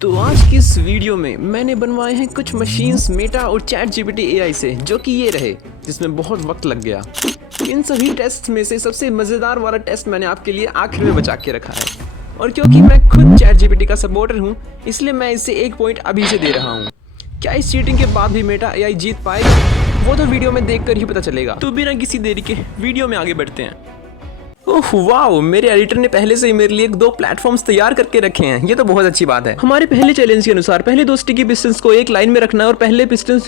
तो आज की इस वीडियो में मैंने बनवाए हैं कुछ मशीन्स मेटा और चैट जीपीटी एआई से, जो कि ये रहे, जिसमें बहुत वक्त लग गया। इन सभी टेस्ट में से सबसे मज़ेदार वाला टेस्ट मैंने आपके लिए आखिर में बचा के रखा है, और क्योंकि मैं खुद चैट जीपीटी का सपोर्टर हूँ, इसलिए मैं इसे 1 पॉइंट अभी से दे रहा हूँ। क्या इस चीटिंग के बाद भी मेटा एआई जीत पाएगा, वो तो वीडियो में देख कर ही पता चलेगा। तो बिना किसी देरी के वीडियो में आगे बढ़ते हैं। ओह वाओ, मेरे एडिटर ने पहले से ही मेरे लिए 2 प्लेटफॉर्म्स तैयार करके रखे हैं। ये तो बहुत अच्छी बात है। हमारे पहले चैलेंज के अनुसार पहले 2 स्टिकी पिस्टन्स को एक लाइन में रखना है और पहले पिस्टन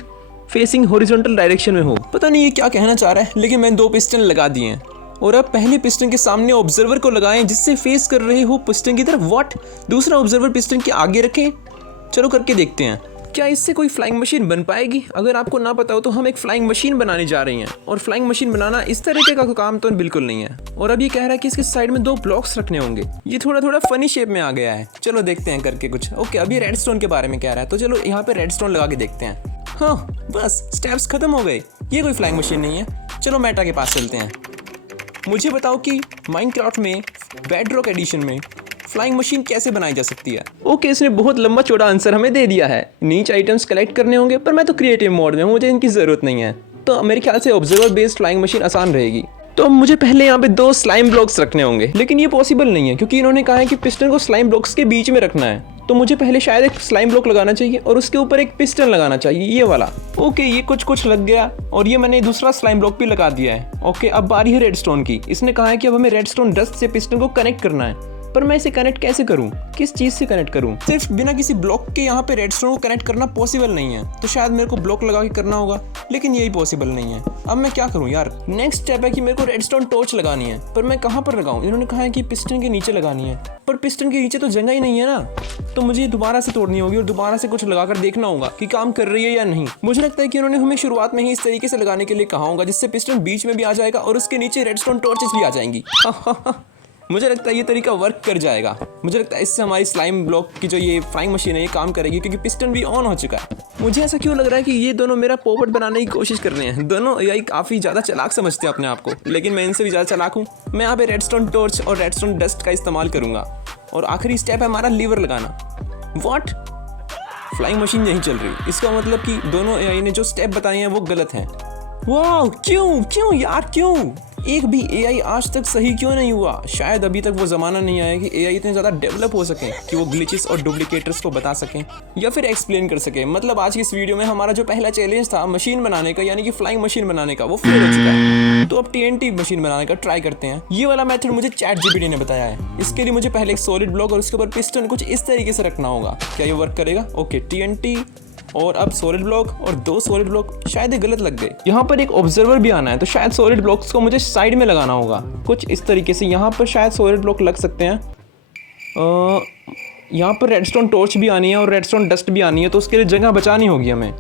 फेसिंग हॉरिजॉन्टल डायरेक्शन में हो। पता नहीं ये क्या कहना चाह रहा है, लेकिन मैंने 2 पिस्टन लगा दिए हैं। और अब पहले पिस्टन के सामने ऑब्जर्वर को लगाएं जिससे फेस कर रहे हो पिस्टन की तरफ। व्हाट? दूसरा ऑब्जर्वर पिस्टन के आगे रखें। चलो करके देखते हैं क्या इससे कोई फ्लाइंग मशीन बन पाएगी। अगर आपको ना पता हो तो हम एक फ्लाइंग मशीन बनाने जा रही हैं, और फ्लाइंग मशीन बनाना इस तरीके का काम तो बिल्कुल नहीं है। और अब ये कह रहा है कि इसके साइड में 2 ब्लॉक्स रखने होंगे। ये थोड़ा फनी शेप में आ गया है। चलो देखते हैं करके कुछ। ओके, अभी रेडस्टोन के बारे में कह रहा है, तो चलो यहाँ पे रेडस्टोन लगा के देखते हैं। हाँ, बस स्टेप्स खत्म हो गए। ये कोई फ्लाइंग मशीन नहीं है। चलो मेटा के पास चलते हैं। मुझे बताओ कि माइनक्राफ्ट में बेडरॉक एडिशन में फ्लाइंग मशीन कैसे बनाई जा सकती है। ओके, इसने बहुत लंबा चौड़ा आंसर हमें दे दिया है। नीच आइटम्स कलेक्ट करने होंगे, पर मैं तो क्रिएटिव मोड में हूँ, मुझे इनकी जरूरत नहीं है। तो मेरे ख्याल से ऑब्जर्वर बेस्ड फ्लाइंग मशीन आसान रहेगी। तो मुझे पहले यहाँ पे 2 स्लाइम ब्लॉक्स रखने होंगे, लेकिन ये पॉसिबल नहीं है क्योंकि इन्होंने कहा है कि पिस्टन को स्लाइम ब्लॉक्स के बीच में रखना है। तो मुझे पहले शायद एक स्लाइम ब्लॉक लगाना चाहिए और उसके ऊपर एक पिस्टन लगाना चाहिए, ये वाला। ओके, ये कुछ लग गया, और ये मैंने दूसरा स्लाइम ब्लॉक भी लगा दिया है। ओके, अब बारी है रेडस्टोन की। इसने कहा है कि अब हमें रेडस्टोन डस्ट से पिस्टन को कनेक्ट करना है, पर मैं इसे कनेक्ट कैसे करूं? किस चीज से कनेक्ट करूं? सिर्फ बिना किसी ब्लॉक के यहाँ पे रेडस्टोन को कनेक्ट करना पॉसिबल नहीं है, तो शायद मेरे को ब्लॉक लगा के करना होगा, लेकिन यही पॉसिबल नहीं है। अब मैं क्या करूं यार? नेक्स्ट स्टेप है कि मेरे को रेडस्टोन टॉर्च लगानी है, पर मैं कहाँ पर लगाऊं? इन्होंने कहा है कि पिस्टन के नीचे लगानी है, पर पिस्टन के नीचे तो जगह ही नहीं है ना। तो मुझे दोबारा से तोड़नी होगी और दोबारा से कुछ लगाकर देखना होगा कि काम कर रही है या नहीं। मुझे लगता है कि उन्होंने हमें शुरुआत में ही इस तरीके से लगाने के लिए कहा होगा, जिससे पिस्टन बीच में भी आ जाएगा और उसके नीचे रेडस्टोन टॉर्चेस भी आ जाएंगी। मुझे लगता है ये तरीका वर्क कर जाएगा। मुझे लगता है इससे हमारी स्लाइम ब्लॉक की जो ये फ्लाइंग मशीन है ये काम करेगी, क्योंकि पिस्टन भी ऑन हो चुका है। मुझे ऐसा क्यों लग रहा है कि ये दोनों मेरा पोपट बनाने की कोशिश कर रहे हैं। दोनों एआई काफ़ी ज़्यादा चालाक समझते हैं अपने आप को, लेकिन मैं इनसे भी ज़्यादा चालाक हूँ। मैं यहाँ पे रेडस्टोन टॉर्च और रेडस्टोन डस्ट का इस्तेमाल करूँगा, और आखिरी स्टेप है हमारा लीवर लगाना। व्हाट? फ्लाइंग मशीन नहीं चल रही, इसका मतलब कि दोनों एआई ने जो स्टेप बताए हैं वो गलत हैं। वाह, क्यों यार, क्यों? एक भी एआई आज तक सही क्यों नहीं हुआ? शायद अभी तक वो ज़माना नहीं आया कि एआई इतने ज़्यादा डेवलप हो सके कि वो ग्लिचेस और डुप्लीकेटर्स को बता सकें या फिर एक्सप्लेन कर सके। मतलब आज की इस वीडियो में हमारा जो पहला चैलेंज था मशीन बनाने का, यानी कि फ्लाइंग मशीन बनाने का, वो फेल हो चुका है। तो अब टीएनटी मशीन बनाने का ट्राई करते हैं। ये वाला मेथड मुझे चैट जीपीटी ने बताया है। इसके लिए मुझे पहले एक सॉलिड ब्लॉक और उसके ऊपर पिस्टन कुछ इस तरीके से रखना होगा। क्या ये वर्क करेगा? ओके, टीएनटी और अब सॉलिड ब्लॉक और 2 सॉलिड ब्लॉक। शायद ये गलत लग गए। यहाँ पर एक ऑब्जर्वर भी आना है, तो शायद सॉलिड ब्लॉक्स को मुझे साइड में लगाना होगा कुछ इस तरीके से। यहाँ पर शायद सॉलिड ब्लॉक लग सकते हैं। यहाँ पर रेडस्टोन टॉर्च भी आनी है और रेडस्टोन डस्ट भी आनी है, तो उसके लिए जगह बचानी होगी हमें।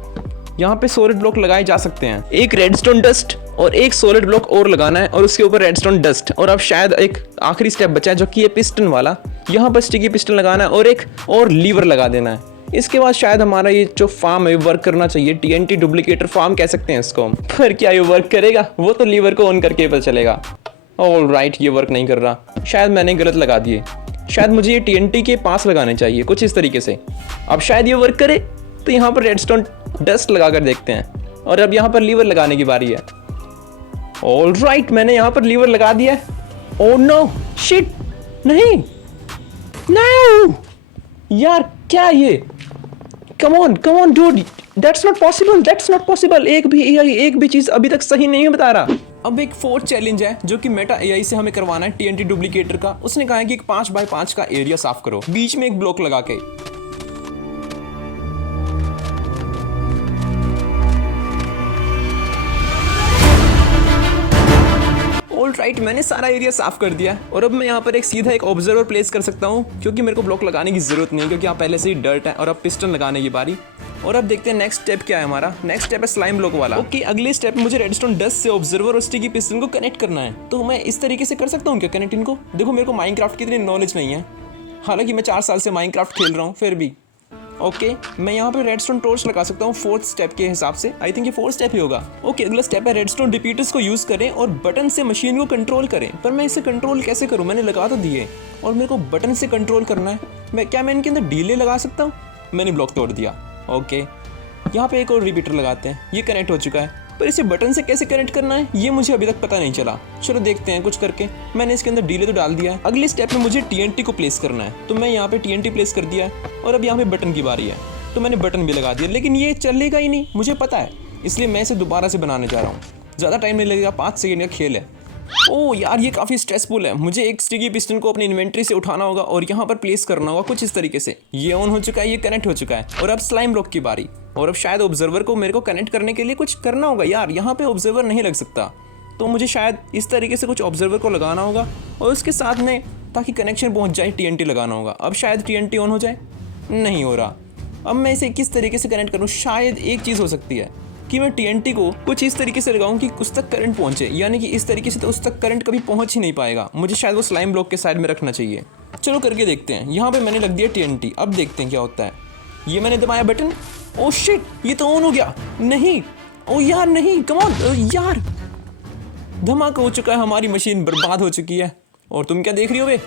यहाँ पे सॉलिड ब्लॉक लगाए जा सकते हैं। एक रेडस्टोन डस्ट और एक सॉलिड ब्लॉक और लगाना है, और उसके ऊपर रेडस्टोन डस्ट। और अब शायद एक आखिरी स्टेप बचा है, जो कि ये पिस्टन वाला। यहाँ पर स्टिकी पिस्टन लगाना है और एक और लीवर लगा देना है। इसके बाद शायद हमारा ये जो फार्म है वर्क करना चाहिए। टीएनटी डुप्लीकेटर फार्म कह सकते हैं इसको। पर क्या ये वर्क करेगा? वो तो लीवर को ऑन करके पता चलेगा। ऑलराइट, ये वर्क नहीं कर रहा। शायद मैंने गलत लगा दिए। शायद मुझे ये टीएनटी के पास लगाने चाहिए कुछ इस तरीके से। अब शायद ये वर्क करे, तो यहाँ पर रेडस्टोन डस्ट लगा कर देखते हैं। और अब यहाँ पर लीवर लगाने की बारी है। ऑलराइट, मैंने यहाँ पर लीवर लगा दिया है। ओह नो, शिट, नहीं, नो यार, क्या ये? Come on dude, that's not possible. एक भी एआई एक भी चीज अभी तक सही नहीं बता रहा। अब एक 4th चैलेंज है जो कि मेटा एआई से हमें करवाना है टीएनटी डुप्लीकेटर का। उसने कहा है कि एक 5x5 का एरिया साफ करो, बीच में एक ब्लॉक लगा के। ऑलराइट, मैंने सारा एरिया साफ कर दिया, और अब मैं यहाँ पर सीधा एक ऑब्जर्वर प्लेस कर सकता हूँ, क्योंकि मेरे को ब्लॉक लगाने की जरूरत नहीं है, क्योंकि यहाँ पहले से ही डर्ट है। और अब पिस्टन लगाने की बारी। और अब देखते हैं नेक्स्ट स्टेप क्या है हमारा। नेक्स्ट स्टेप है स्लाइम ब्लॉक वाला। ओके, अगले स्टेप में मुझे रेडस्टोन डस्ट से ऑब्जर्वर और स्टिकी पिस्टन को कनेक्ट करना है। तो मैं इस तरीके से कर सकता हूँ क्या कनेक्ट इनको? देखो, मेरे को माइनक्राफ्ट की इतनी नॉलेज नहीं है, हालांकि मैं 4 साल से माइनक्राफ्ट खेल रहा हूँ, फिर भी ओके मैं यहाँ पे रेडस्टोन टॉर्च लगा सकता हूँ 4th स्टेप के हिसाब से। आई थिंक ये 4th स्टेप ही होगा। ओके अगला स्टेप है रेडस्टोन रिपीटर्स को यूज़ करें और बटन से मशीन को कंट्रोल करें। पर मैं इसे कंट्रोल कैसे करूँ? मैंने लगा तो दिए और मेरे को बटन से कंट्रोल करना है। क्या मैं इनके अंदर डीले लगा सकता हूँ? मैंने ब्लॉक तोड़ दिया। ओके यहाँ पे एक और रिपीटर लगाते हैं। ये कनेक्ट हो चुका है, पर इसे बटन से कैसे कनेक्ट करना है ये मुझे अभी तक पता नहीं चला। चलो देखते हैं कुछ करके। मैंने इसके अंदर डीले तो डाल दिया है। अगले स्टेप में मुझे TNT को प्लेस करना है, तो मैं यहाँ पे TNT प्लेस कर दिया है और अब यहाँ पे बटन की बारी है, तो मैंने बटन भी लगा दिया। लेकिन ये चलेगा ही नहीं, मुझे पता है, इसलिए मैं इसे दोबारा से बनाने जा रहा हूँ। ज़्यादा टाइम नहीं लगेगा, 5 सेकेंड का खेल है। ओह यार ये काफ़ी स्ट्रेसफुल है। मुझे एक स्टिकी पिस्टन को अपनी इन्वेंट्री से उठाना होगा और यहाँ पर प्लेस करना होगा कुछ इस तरीके से। ये ऑन हो चुका है, ये कनेक्ट हो चुका है और अब स्लाइम ब्लॉक की बारी। और अब शायद ऑब्जर्वर को मेरे को कनेक्ट करने के लिए कुछ करना होगा। यार यहाँ पे ऑब्जर्वर नहीं लग सकता, तो मुझे शायद इस तरीके से कुछ ऑब्जर्वर को लगाना होगा और उसके साथ में ताकि कनेक्शन पहुँच जाए TNT लगाना होगा। अब शायद TNT ऑन हो जाए, नहीं हो रहा। अब मैं इसे किस तरीके से कनेक्ट करूँ? शायद एक चीज़ हो सकती है कि मैं TNT को कुछ इस तरीके से लगाऊं कि उस तक करंट पहुंचे, यानी कि इस तरीके से तो उस तक करंट कभी पहुंच ही नहीं पाएगा। मुझे शायद वो स्लाइम ब्लॉक के साइड में रखना चाहिए। चलो करके देखते हैं। यहाँ पे मैंने लग दिया TNT। अब देखते हैं क्या होता है। ये मैंने दबाया बटन, ओ शिट ये तो ऑन हो गया। नहीं, ओ यार नहीं, कम ऑन यार, धमाका हो चुका है, हमारी मशीन बर्बाद हो चुकी है। और तुम क्या देख रही हो बे?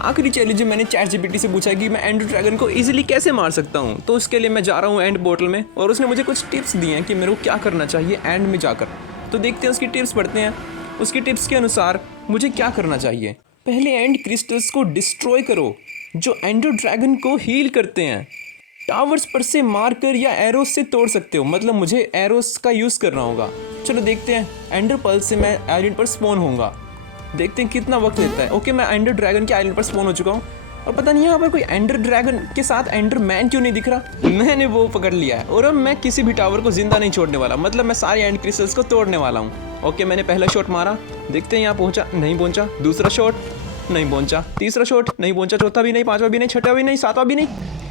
आखिरी चैलेंज मैंने ChatGPT से पूछा कि मैं एंडर ड्रैगन को इजीली कैसे मार सकता हूँ, तो उसके लिए मैं जा रहा हूँ एंड पोर्टल में और उसने मुझे कुछ टिप्स दिए हैं कि मेरे को क्या करना चाहिए एंड में जाकर। तो देखते हैं उसकी टिप्स पढ़ते हैं। उसकी टिप्स के अनुसार मुझे क्या करना चाहिए। पहले एंड क्रिस्टल्स को डिस्ट्रॉय करो जो एंडर ड्रैगन को हील करते हैं। टावर्स पर से मारकर या एरोस से तोड़ सकते हो, मतलब मुझे एरोस का यूज़ करना होगा। चलो देखते हैं। एंडर पल्स से मैं आइलैंड पर स्पॉन होऊंगा, देखते हैं कितना वक्त लेता है। ओके मैं एंडर ड्रैगन के आइलैंड पर स्पॉन हो चुका हूँ और पता नहीं यहाँ पर कोई एंडर ड्रैगन के साथ एंडर मैन क्यों नहीं दिख रहा। मैंने वो पकड़ लिया है और अब मैं किसी भी टावर को जिंदा नहीं छोड़ने वाला, मतलब मैं सारे एंड क्रिस्टल्स को तोड़ने वाला हूँ। ओके मैंने पहला शॉट मारा, देखते हैं यहाँ पहुँचा नहीं पहुँचा। दूसरा शॉट नहीं पहुँचा, तीसरा शॉट नहीं पहुँचा, चौथा भी नहीं, पाँचवा भी नहीं, छठा भी नहीं, सातवां भी नहीं।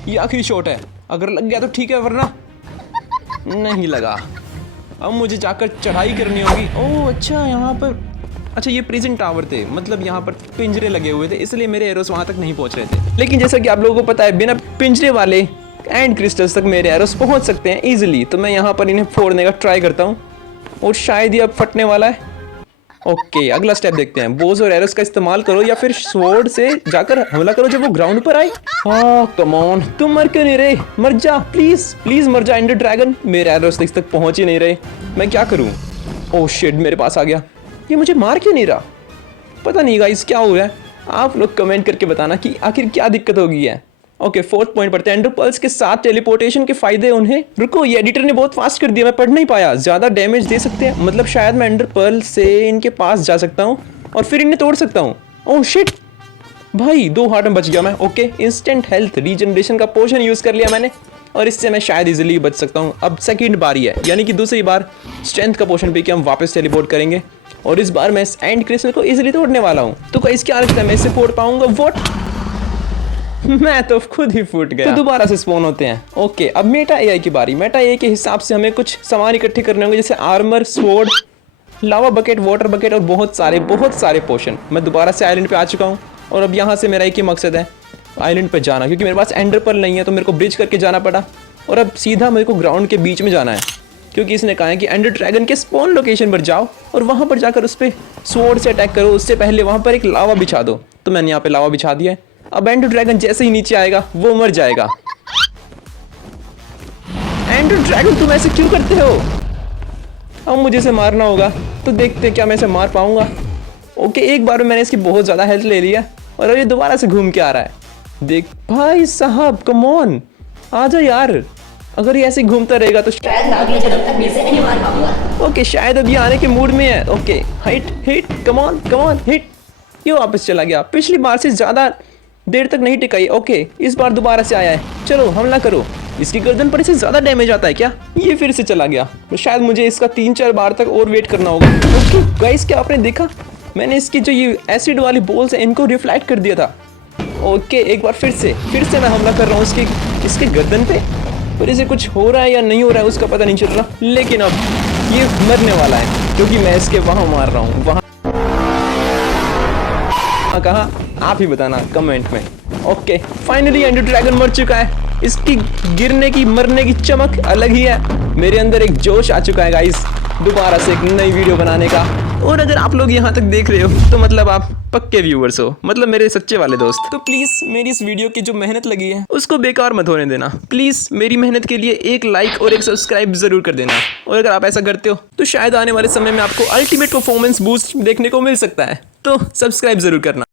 ये आखिरी शॉट है, अगर लग गया तो ठीक है वरना नहीं लगा। अब मुझे जाकर चढ़ाई करनी होगी। ओह अच्छा यहाँ पर, अच्छा ये प्रिजन टावर थे, मतलब यहाँ पर पिंजरे लगे हुए थे, इसलिए मेरे एरोस वहाँ तक नहीं पहुँच रहे थे। लेकिन जैसा कि आप लोगों को पता है बिना पिंजरे वाले एंड क्रिस्टल्स तक मेरे एरोस पहुँच सकते हैं ईजिली। तो मैं यहाँ पर इन्हें फोड़ने का ट्राई करता हूँ और शायद ये अब फटने वाला है। ओके अगला स्टेप देखते हैं। बोज और एरोस का इस्तेमाल करो या फिर स्वॉर्ड से जाकर हमला करो जब वो ग्राउंड पर आए। हाँ कम ऑन, तुम मर क्यों नहीं रहे? मर जा प्लीज, प्लीज मर जा एंडर ड्रैगन। मेरे एरोस तक पहुँच ही नहीं रहे, मैं क्या करूँ? ओह शिट मेरे पास आ गया। ये मुझे मार क्यों नहीं रहा? पता नहीं गाइस क्या हो रहा है। आप लोग कमेंट करके बताना कि आखिर क्या दिक्कत हो गई है। ओके 4th पॉइंट पढ़ते हैं। एंडर पर्ल्स के साथ टेलीपोर्टेशन के फायदे उन्हें। रुको ये एडिटर ने बहुत फास्ट कर दिया, मैं पढ़ नहीं पाया। ज्यादा डैमेज दे सकते हैं, मतलब शायद मैं एंडर पर्ल से इनके पास जा सकता हूँ और फिर इन्हें तोड़ सकता हूँ। ओह शिट भाई 2 हार्ट में बच गया मैं। ओके इंस्टेंट हेल्थ रीजनरेशन का पोशन यूज कर लिया मैंने और इससे मैं शायद इजीली बच सकता हूँ। अब सेकंड बारी है, यानी कि दूसरी बार स्ट्रेंथ का पोशन पी के हम वापस टेलीपोर्ट करेंगे और इस बार मैं इस एंड क्रिस्टल को इजीली तोड़ने वाला हूँ। तो गाइस क्या लगता है मैं इसे फोड़ पाऊंगा? व्हाट, मैं तो खुद ही फूट गया। तो दोबारा से स्पॉन होते हैं। ओके अब मेटा एआई की बारी। मेटा एआई के हिसाब से हमें कुछ सामान इकट्ठे करने होंगे, जैसे आर्मर, स्वॉर्ड, लावा बकेट, वाटर बकेट और बहुत सारे पोशन। मैं दोबारा से आइलैंड पे आ चुका हूँ और अब यहाँ से मेरा एक ही मकसद है, आइलैंड पे जाना, क्योंकि मेरे पास एंडर पर्ल नहीं है तो मेरे को ब्रिज करके जाना पड़ा और अब सीधा मेरे को ग्राउंड के बीच में जाना है, क्योंकि इसने कहा है कि एंडर ड्रैगन के स्पॉन लोकेशन पर जाओ और वहाँ पर जाकर उस पर स्वॉर्ड से अटैक करो। उससे पहले वहाँ पर एक लावा बिछा दो। तो मैंने यहाँ पे लावा बिछा दिया है। अब एंडर ड्रैगन जैसे ही नीचे आएगा वो मर जाएगा। एंडर ड्रैगन तुम ऐसे क्यों करते हो? अब मुझे इसे मारना होगा, तो देखते हैं क्या मैं इसे मार पाऊंगा। ओके एक बार में मैंने इसकी बहुत ज़्यादा हेल्थ ले लिया और अब ये दोबारा से घूम के आ रहा है। देख भाई साहब कम ऑन आ जा यार, अगर ये ऐसे घूमता रहेगा तो शायद अगले जन्म तक मैं इसे नहीं मार पाऊंगा। ओके शायद अभी आने के मूड में है। Okay hit hit come on hit. ये वापस चला गया, पिछली बार से ज़्यादा देर तक नहीं टिकाई। ओके इस बार दोबारा से आया है, चलो हमला करो। इसकी गर्दन पर इसे ज़्यादा डैमेज आता है क्या? ये फिर से चला गया, तो शायद मुझे इसका 3-4 बार तक और वेट करना होगा। ओके गाइस क्या आपने देखा, मैंने इसकी जो ये एसिड वाली बॉल्स है इनको रिफ्लेक्ट कर दिया था। ओके एक बार फिर से मैं हमला कर रहा हूँ इसके गर्दन पे, पर इसे कुछ हो रहा है या नहीं हो रहा है उसका पता नहीं चल रहा। लेकिन अब ये मरने वाला है क्योंकि मैं इसके वहाँ मार रहा हूँ। वहाँ कहा आप ही बताना कमेंट में। ओके फाइनली एंडर ड्रैगन मर चुका है इसकी गिरने की मरने की चमक अलग ही है। मेरे अंदर एक जोश आ चुका है गाइस दोबारा से एक नई वीडियो बनाने का। और अगर आप लोग यहाँ तक देख रहे हो तो मतलब आप पक्के व्यूअर्स हो, मतलब मेरे सच्चे वाले दोस्त। तो प्लीज मेरी इस वीडियो की जो मेहनत लगी है उसको बेकार मत होने देना। प्लीज मेरी मेहनत के लिए एक लाइक और एक सब्सक्राइब जरूर कर देना। और अगर आप ऐसा करते हो तो शायद आने वाले समय में आपको अल्टीमेट परफॉर्मेंस बूस्ट देखने को मिल सकता है। तो सब्सक्राइब जरूर करना।